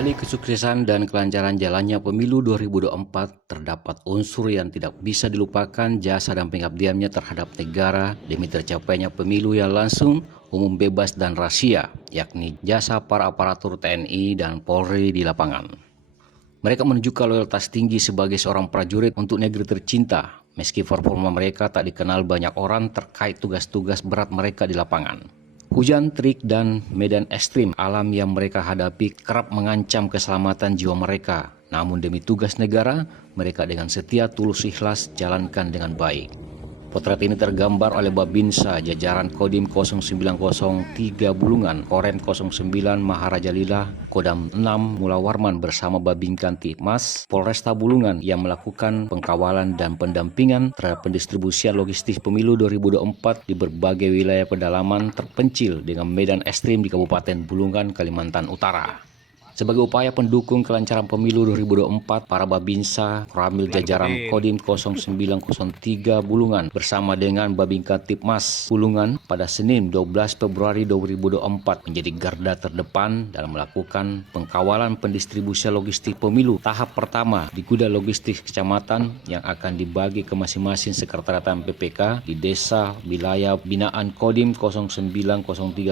balik kesuksesan dan kelancaran jalannya pemilu 2024, terdapat unsur yang tidak bisa dilupakan jasa dan pengabdiannya terhadap negara demi tercapainya pemilu yang langsung, umum, bebas, dan rahasia, yakni jasa para aparatur TNI dan Polri di lapangan. Mereka menunjukkan loyalitas tinggi sebagai seorang prajurit untuk negeri tercinta, meski performa mereka tak dikenal banyak orang terkait tugas-tugas berat mereka di lapangan. Hujan, terik, dan medan ekstrim alam yang mereka hadapi kerap mengancam keselamatan jiwa mereka. Namun demi tugas negara, mereka dengan setia tulus ikhlas jalankan dengan baik. Potret ini tergambar oleh Babinsa jajaran Kodim 0903 Bulungan, Korem 09 Maharaja Lila, Kodam 6 Mula Warman bersama Babinkan Tipmas, Polresta Bulungan yang melakukan pengkawalan dan pendampingan terhadap pendistribusian logistik pemilu 2024 di berbagai wilayah pedalaman terpencil dengan medan ekstrim di Kabupaten Bulungan, Kalimantan Utara. Sebagai upaya pendukung kelancaran pemilu 2024, para Babinsa Ramil jajaran Kodim 0903 Bulungan bersama dengan Babinka Tipmas Bulungan pada Senin 12 Februari 2024 menjadi garda terdepan dalam melakukan pengkawalan pendistribusian logistik pemilu tahap pertama di gudang logistik kecamatan yang akan dibagi ke masing-masing sekretariatan PPK di desa wilayah binaan Kodim 0903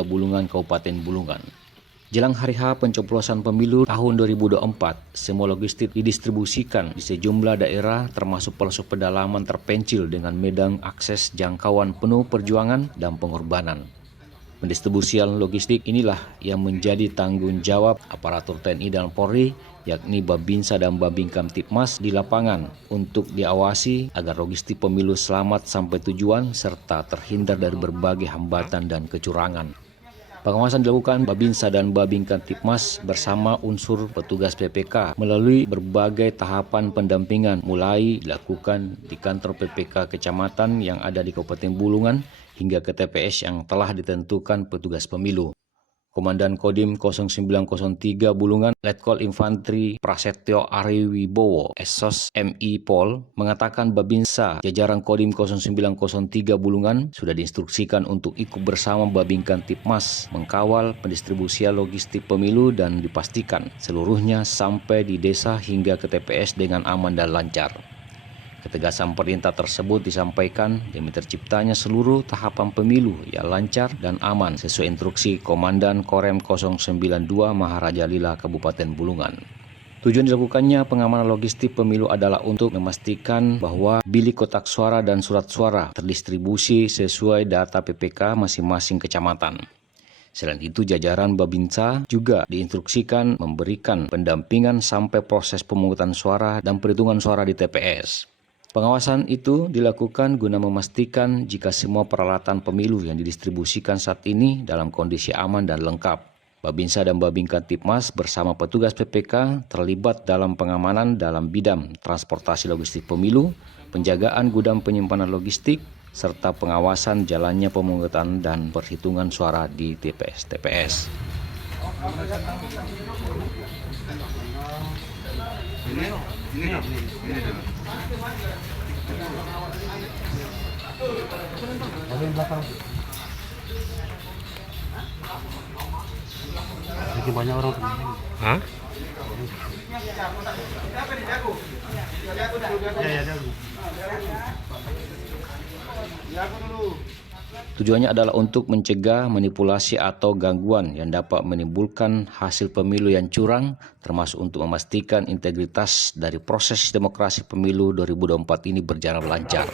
Bulungan, Kabupaten Bulungan. Jelang hari H pencoblosan pemilu tahun 2024, semua logistik didistribusikan di sejumlah daerah termasuk pelosok pedalaman terpencil dengan medan akses jangkauan penuh perjuangan dan pengorbanan. Pendistribusian logistik inilah yang menjadi tanggung jawab aparatur TNI dan Polri, yakni Babinsa dan Babinkan Tipmas di lapangan untuk diawasi agar logistik pemilu selamat sampai tujuan serta terhindar dari berbagai hambatan dan kecurangan. Pengawasan dilakukan Babinsa dan Babinkan Tipmas bersama unsur petugas PPK melalui berbagai tahapan pendampingan mulai dilakukan di kantor PPK kecamatan yang ada di Kabupaten Bulungan hingga ke TPS yang telah ditentukan petugas pemilu. Komandan Kodim 0903 Bulungan, Letkol Infantri Prasetyo Ariwibowo, Esos MI Pol, mengatakan Babinsa jajaran Kodim 0903 Bulungan sudah diinstruksikan untuk ikut bersama Babinkan Tipmas mengkawal pendistribusian logistik pemilu dan dipastikan seluruhnya sampai di desa hingga ke TPS dengan aman dan lancar. Ketegasan perintah tersebut disampaikan demi terciptanya seluruh tahapan pemilu yang lancar dan aman sesuai instruksi Komandan Korem 092 Maharaja Lila Kabupaten Bulungan. Tujuan dilakukannya pengamanan logistik pemilu adalah untuk memastikan bahwa bilik kotak suara dan surat suara terdistribusi sesuai data PPK masing-masing kecamatan. Selain itu, jajaran Babinsa juga diinstruksikan memberikan pendampingan sampai proses pemungutan suara dan perhitungan suara di TPS. Pengawasan itu dilakukan guna memastikan jika semua peralatan pemilu yang didistribusikan saat ini dalam kondisi aman dan lengkap. Babinsa dan Babinkan Tipmas bersama petugas PPK terlibat dalam pengamanan dalam bidang transportasi logistik pemilu, penjagaan gudang penyimpanan logistik, serta pengawasan jalannya pemungutan dan perhitungan suara di TPS. Lagi banyak orang. Hah? Tujuannya adalah untuk mencegah manipulasi atau gangguan yang dapat menimbulkan hasil pemilu yang curang, termasuk untuk memastikan integritas dari proses demokrasi pemilu 2024 ini berjalan lancar.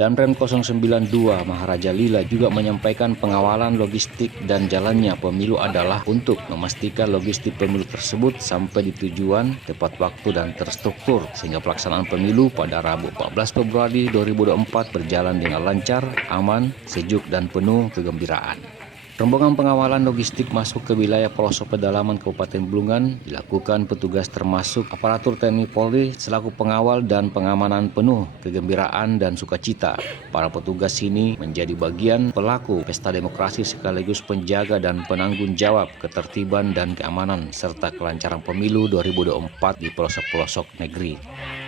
Dan Rem 092 Maharaja Lila juga menyampaikan pengawalan logistik dan jalannya pemilu adalah untuk memastikan logistik pemilu tersebut sampai di tujuan tepat waktu dan terstruktur sehingga pelaksanaan pemilu pada Rabu 14 Februari 2024 berjalan dengan lancar, aman, sejuk, dan penuh kegembiraan. Rombongan pengawalan logistik masuk ke wilayah pelosok pedalaman Kabupaten Bulungan dilakukan petugas termasuk aparatur TNI Polri selaku pengawal dan pengamanan penuh kegembiraan dan sukacita. Para petugas ini menjadi bagian pelaku pesta demokrasi sekaligus penjaga dan penanggung jawab ketertiban dan keamanan serta kelancaran pemilu 2024 di pelosok-pelosok negeri.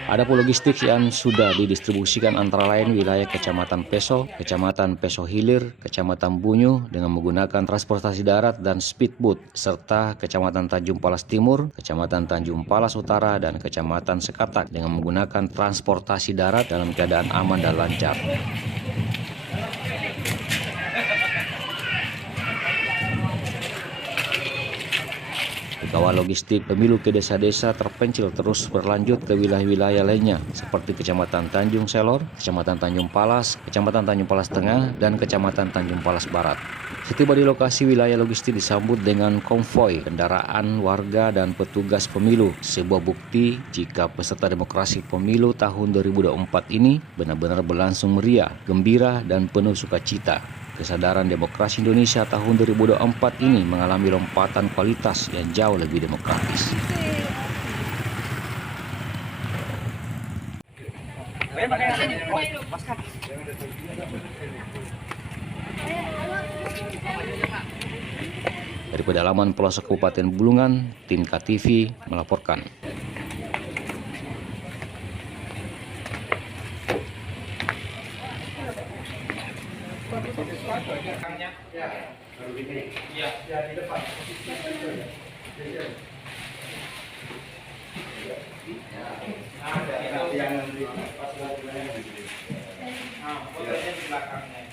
Ada pun logistik yang sudah didistribusikan antara lain wilayah Kecamatan Peso Hilir, Kecamatan Bunyu dengan menggunakan transportasi darat dan speedboat, serta Kecamatan Tanjung Palas Timur, Kecamatan Tanjung Palas Utara, dan Kecamatan Sekatak dengan menggunakan transportasi darat dalam keadaan aman dan lancar. Kawal logistik pemilu ke desa-desa terpencil terus berlanjut ke wilayah-wilayah lainnya seperti Kecamatan Tanjung Selor, Kecamatan Tanjung Palas, Kecamatan Tanjung Palas Tengah, dan Kecamatan Tanjung Palas Barat. Setiba di lokasi, wilayah logistik disambut dengan konvoi kendaraan warga dan petugas pemilu, sebuah bukti jika peserta demokrasi pemilu tahun 2024 ini benar-benar berlangsung meriah, gembira, dan penuh sukacita. Kesadaran demokrasi Indonesia tahun 2024 ini mengalami lompatan kualitas yang jauh lebih demokratis. Dari pedalaman pelosok Kabupaten Bulungan, tim KTV melaporkan. Motornya di belakangnya.